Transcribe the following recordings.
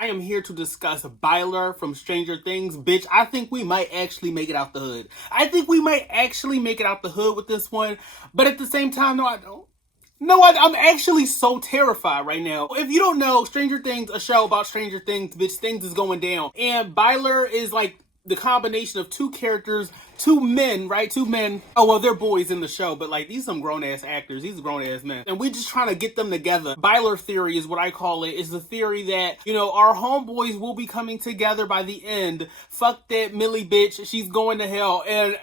I am here to discuss Byler from Stranger Things. Bitch, I think we might actually make it out the hood. I think we might actually make it out the hood with this one. But at the same time, no, I don't. No, I'm actually so terrified right now. If you don't know, Stranger Things, a show about Stranger Things, bitch, things is going down. And Byler is like the combination of two characters, two men, right? Two men. Oh, well, they're boys in the show, but like these some grown-ass actors. These are grown-ass men. And we just trying to get them together. Byler theory is what I call it, is the theory that, you know, our homeboys will be coming together by the end. Fuck that Millie bitch. She's going to hell. And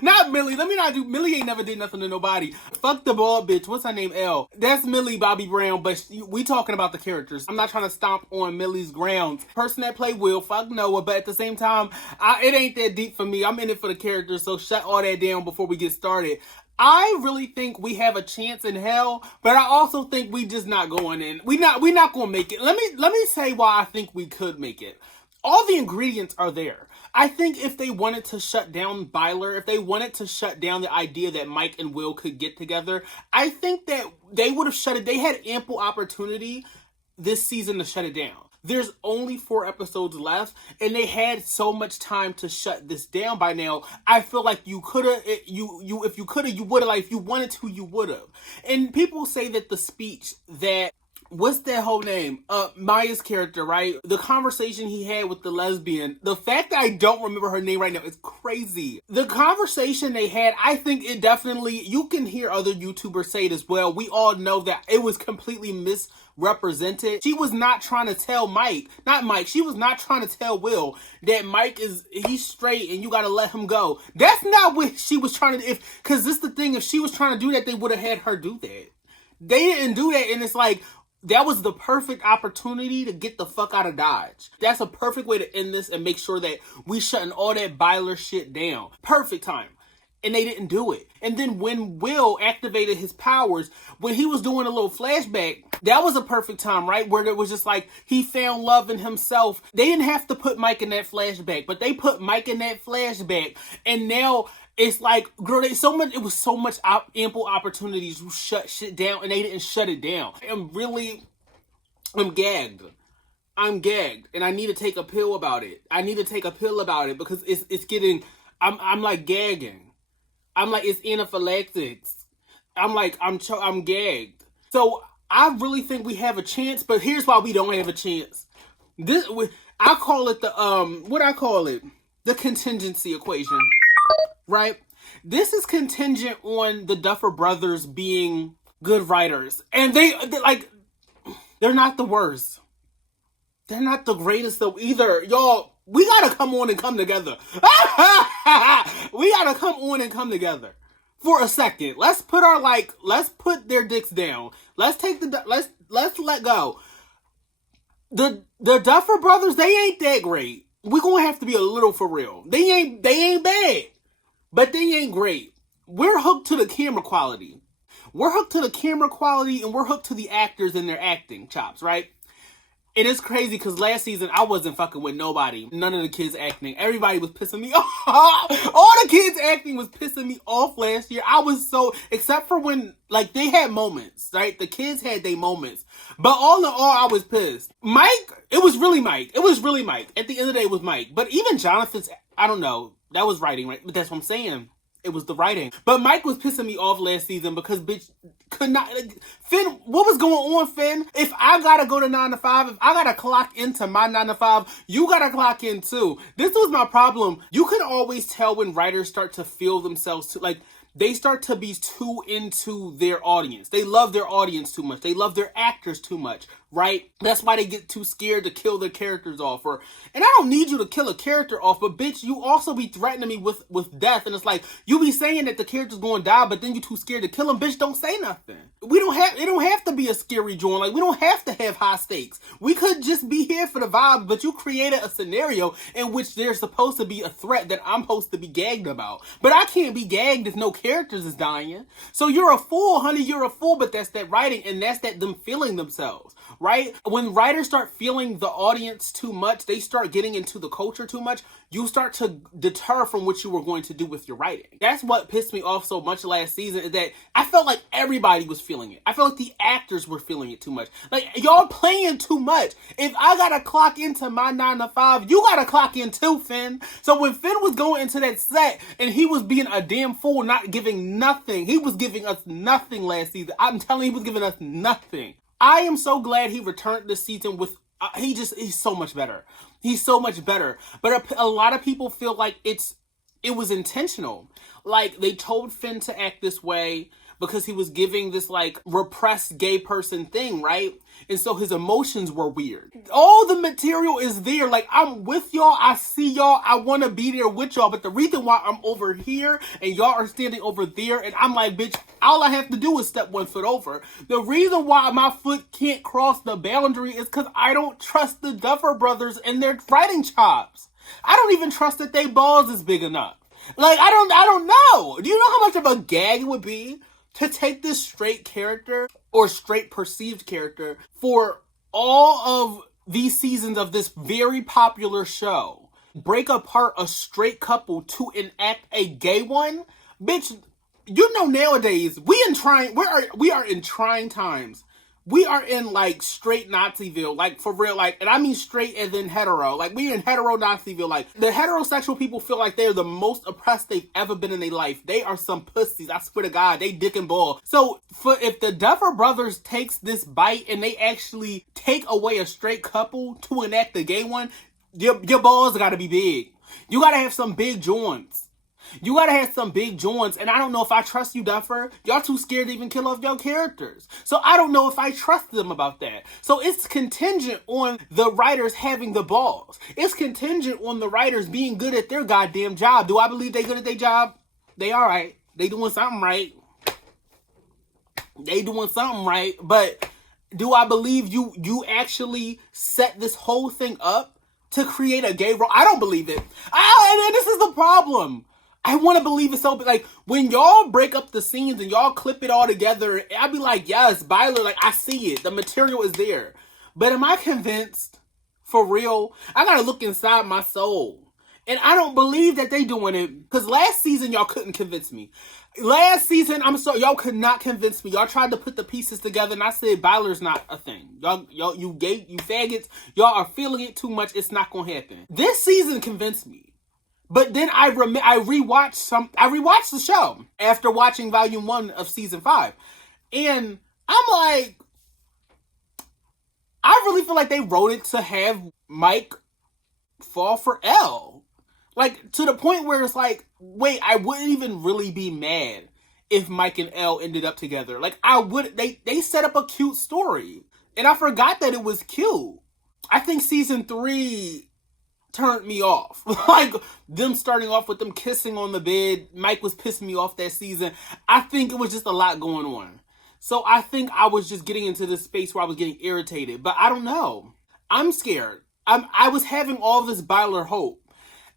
not Millie. Let me not do. Millie ain't never did nothing to nobody. Fuck the bald bitch. What's her name? Elle. That's Millie Bobby Brown, but we talking about the characters. I'm not trying to stomp on Millie's grounds. Person that played Will, fuck Noah, but at the same time, it ain't that deep for me. I'm in it for the characters, so shut all that down before we get started. I really think we have a chance in hell, but I also think we just not going in. We're not going to make it. Let me say why I think we could make it. All the ingredients are there. I think if they wanted to shut down Byler, if they wanted to shut down the idea that Mike and Will could get together, I think that they would have shut it. They had ample opportunity this season to shut it down. There's only 4 episodes left, and they had so much time to shut this down by now. I feel like you could have, if you could have, you would have. Like, if you wanted to, you would have. And people say that the speech that, what's that whole name? Maya's character, right? The conversation he had with the lesbian. The fact that I don't remember her name right now is crazy. The conversation they had, I think it definitely, you can hear other YouTubers say it as well. We all know that it was completely misrepresented. She was not trying to tell she was not trying to tell Will that he's straight and you gotta let him go. That's not what she was trying to, because this is the thing, if she was trying to do that, they would have had her do that. They didn't do that, and it's like, that was the perfect opportunity to get the fuck out of Dodge. That's a perfect way to end this and make sure that we shutting all that Byler shit down. Perfect time. And they didn't do it. And then when Will activated his powers, when he was doing a little flashback, that was a perfect time, right? Where it was just like, he found love in himself. They didn't have to put Mike in that flashback, but they put Mike in that flashback. And now it's like, girl, it was so much ample opportunities to shut shit down, and they didn't shut it down. I'm gagged. I'm gagged, and I need to take a pill about it. Because it's getting, I'm like gagging. I'm like, it's anaphylactics. I'm gagged. So I really think we have a chance, but here's why we don't have a chance. I call it the contingency equation. Right? This is contingent on the Duffer Brothers being good writers. And they're not the worst. They're not the greatest though either. Y'all, we gotta come on and come together. We gotta come on and come together. For a second. Let's put their dicks down. Let's let go. The Duffer Brothers, they ain't that great. We're gonna have to be a little for real. They ain't bad. But they ain't great. We're hooked to the camera quality. And we're hooked to the actors and their acting chops, right? And it's crazy because last season I wasn't fucking with nobody. None of the kids acting. Everybody was pissing me off. All the kids acting was pissing me off last year. Except for when, like, they had moments, right? The kids had their moments. But all in all, I was pissed. It was really Mike. At the end of the day, it was Mike. But even Jonathan's, I don't know. That was writing, right? But that's what I'm saying. It was the writing. But Mike was pissing me off last season because, bitch, could not. Finn, what was going on, Finn? If I gotta go to 9 to 5, if I gotta clock into my 9 to 5, you gotta clock in too. This was my problem. You can always tell when writers start to feel themselves too, like, they start to be too into their audience. They love their audience too much. They love their actors too much, right? That's why they get too scared to kill their characters off. And I don't need you to kill a character off, but bitch, you also be threatening me with death. And it's like, you be saying that the character's going to die, but then you too scared to kill him. Bitch, don't say nothing. It don't have to be a scary joint. Like, we don't have to have high stakes. We could just be here for the vibe, but you created a scenario in which there's supposed to be a threat that I'm supposed to be gagged about. But I can't be gagged if no characters is dying. So you're a fool, honey. You're a fool, but that's that writing, and that's that them feeling themselves. right? When writers start feeling the audience too much, they start getting into the culture too much, you start to deter from what you were going to do with your writing. That's what pissed me off so much last season, is that I felt like everybody was feeling it. I felt like the actors were feeling it too much. Like, y'all playing too much. If I gotta clock into my 9 to 5, you gotta clock in too, Finn. So when Finn was going into that set and he was being a damn fool, not giving nothing, he was giving us nothing last season. I'm telling you, he was giving us nothing. I am so glad he returned this season with, he's so much better. He's so much better. But a lot of people feel like it was intentional. Like, they told Finn to act this way because he was giving this, like, repressed gay person thing, right? And so his emotions were weird. All the material is there. Like, I'm with y'all. I see y'all. I want to be there with y'all. But the reason why I'm over here and y'all are standing over there, and I'm like, bitch, all I have to do is step 1 foot over. The reason why my foot can't cross the boundary is because I don't trust the Duffer Brothers and their writing chops. I don't even trust that they balls is big enough. Like, I don't know. Do you know how much of a gag it would be to take this straight character or straight perceived character for all of these seasons of this very popular show, break apart a straight couple to enact a gay one? Bitch, you know, nowadays we are in trying times. We are in, like, straight Naziville, like, for real, like, and I mean straight and then hetero. Like, we in hetero Naziville. Like, the heterosexual people feel like they're the most oppressed they've ever been in their life. They are some pussies, I swear to God. They dick and ball. So, if the Duffer Brothers takes this bite and they actually take away a straight couple to enact the gay one, your balls gotta be big. You gotta have some big joints. You gotta have some big joints, and I don't know if I trust you, Duffer. Y'all too scared to even kill off your characters. So I don't know if I trust them about that. So it's contingent on the writers having the balls. It's contingent on the writers being good at their goddamn job. Do I believe they good at their job? They alright. They doing something right. They doing something right. But do I believe you actually set this whole thing up to create a gay role? I don't believe it. And this is the problem. I want to believe it so, like, when y'all break up the scenes and y'all clip it all together, I'll be like, yes, Byler, like, I see it. The material is there. But am I convinced? For real? I gotta look inside my soul. And I don't believe that they doing it. Because last season, y'all couldn't convince me. Last season, I'm sorry, y'all could not convince me. Y'all tried to put the pieces together, and I said, Byler's not a thing. Y'all, you faggots, y'all are feeling it too much. It's not gonna happen. This season convinced me. But then I rewatched the show after watching volume 1 of season 5. And I'm like, I really feel like they wrote it to have Mike fall for Elle. Like, to the point where it's like, wait, I wouldn't even really be mad if Mike and Elle ended up together. Like, they set up a cute story. And I forgot that it was cute. I think season 3 turned me off. Like, them starting off with them kissing on the bed. Mike was pissing me off that season. I think it was just a lot going on. So I think I was just getting into this space where I was getting irritated. But I don't know. I'm scared. I was having all this Byler hope.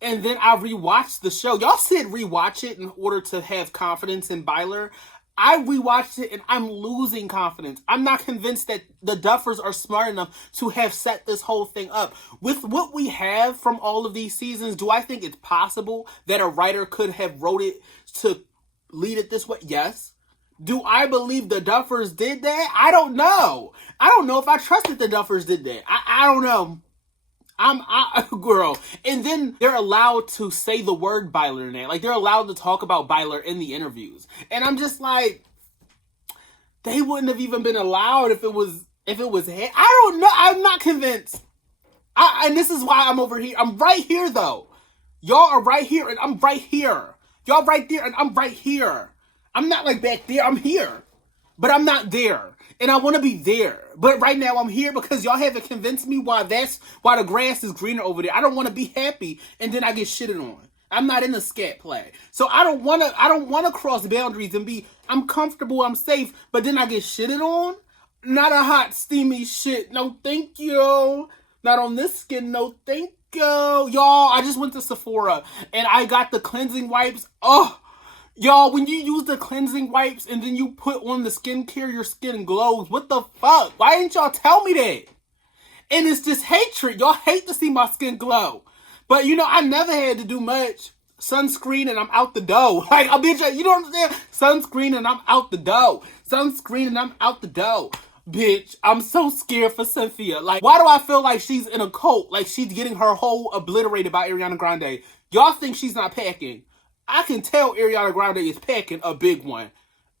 And then I rewatched the show. Y'all said rewatch it in order to have confidence in Byler. I rewatched it and I'm losing confidence. I'm not convinced that the Duffers are smart enough to have set this whole thing up. With what we have from all of these seasons, do I think it's possible that a writer could have wrote it to lead it this way? Yes. Do I believe the Duffers did that? I don't know. I don't know if I trusted the Duffers did that. I don't know. Girl. And then they're allowed to say the word Byler in that. Like, they're allowed to talk about Byler in the interviews. And I'm just like, they wouldn't have even been allowed if it was I don't know. I'm not convinced. And this is why I'm over here. I'm right here, though. Y'all are right here, and I'm right here. Y'all right there, and I'm right here. I'm not, like, back there. I'm here. But I'm not there. And I want to be there. But right now I'm here because y'all haven't convinced me why the grass is greener over there. I don't want to be happy and then I get shitted on. I'm not in the scat play. So I don't want to cross boundaries and I'm comfortable, I'm safe, but then I get shitted on? Not a hot, steamy shit. No, thank you. Not on this skin. No, thank you. Y'all, I just went to Sephora and I got the cleansing wipes. Oh, Y'all, when you use the cleansing wipes and then you put on the skincare, your skin glows. What the fuck? Why didn't y'all tell me that? And it's just hatred. Y'all hate to see my skin glow. But, you know, I never had to do much. Sunscreen and I'm out the door. Like, I bitch, you know what I'm saying? Sunscreen and I'm out the door. Sunscreen and I'm out the door. Bitch, I'm so scared for Cynthia. Like, why do I feel like she's in a cult? Like, she's getting her whole obliterated by Ariana Grande. Y'all think she's not packing. I can tell Ariana Grande is packing a big one.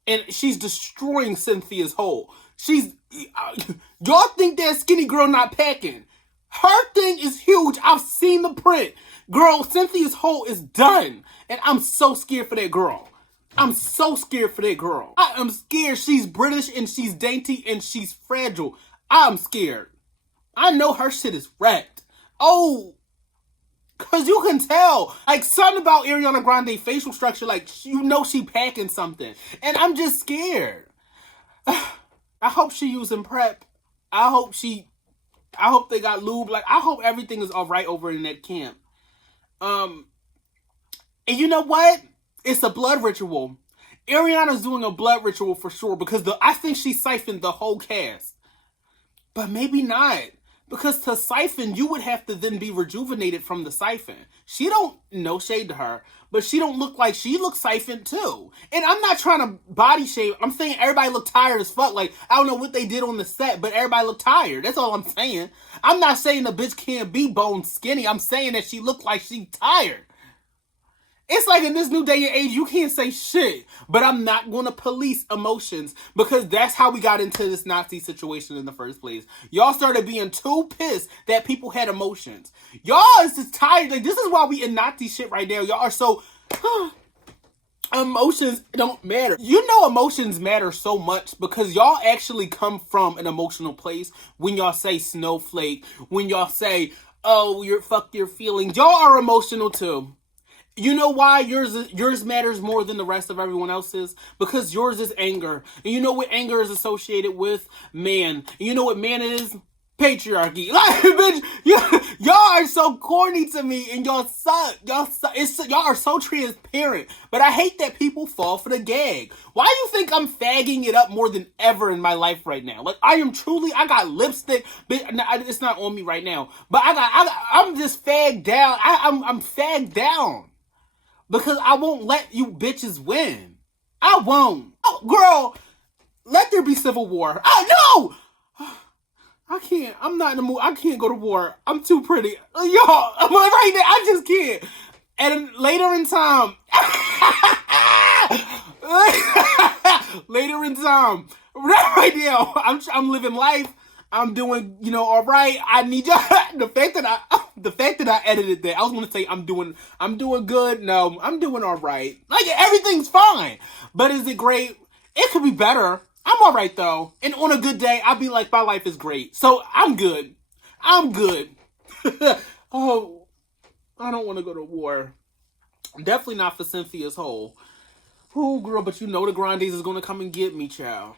And she's destroying Cynthia's hole. Y'all think that skinny girl not packing. Her thing is huge. I've seen the print. Girl, Cynthia's hole is done. And I'm so scared for that girl. I'm so scared for that girl. I am scared. She's British and she's dainty and she's fragile. I'm scared. I know her shit is wrecked. Oh, cause you can tell. Like, something about Ariana Grande facial structure, like, you know she packing something. And I'm just scared. I hope she using prep. I hope they got lube. Like, I hope everything is alright over in that camp. And you know what? It's a blood ritual. Ariana's doing a blood ritual for sure because I think she siphoned the whole cast. But maybe not. Because to siphon, you would have to then be rejuvenated from the siphon. She don't, no shade to her, but she don't look like she looks siphoned too. And I'm not trying to body shame. I'm saying everybody looked tired as fuck. Like, I don't know what they did on the set, but everybody looked tired. That's all I'm saying. I'm not saying the bitch can't be bone skinny. I'm saying that she looked like she tired. It's like in this new day and age, you can't say shit. But I'm not going to police emotions because that's how we got into this Nazi situation in the first place. Y'all started being too pissed that people had emotions. Y'all is just tired. Like, this is why we in Nazi shit right now. Y'all are so... Emotions don't matter. You know emotions matter so much because y'all actually come from an emotional place when y'all say snowflake, when y'all say, oh, fuck your feelings. Y'all are emotional too. You know why yours matters more than the rest of everyone else's? Because yours is anger. And you know what anger is associated with? Man. And you know what man is? Patriarchy. Like, bitch, y'all are so corny to me and y'all suck. Y'all are so transparent. But I hate that people fall for the gag. Why do you think I'm fagging it up more than ever in my life right now? Like, I got lipstick. It's not on me right now. But I'm just fagged down. I'm fagged down. Because I won't let you bitches win. I won't. Oh, girl, let there be civil war. Oh, no! I can't. I'm not in the mood. I can't go to war. I'm too pretty. Y'all, I'm right there. I just can't. And later in time, right now, I'm living life. I'm doing, all right. I need y'all. The fact that I edited that, I was gonna say I'm doing good. No, I'm doing all right. Like, everything's fine. But is it great? It could be better. I'm all right though. And on a good day, I'll be like, my life is great. So I'm good. Oh, I don't want to go to war. Definitely not for Cynthia's hole. Oh, girl, but you know the Grandes is gonna come and get me, child.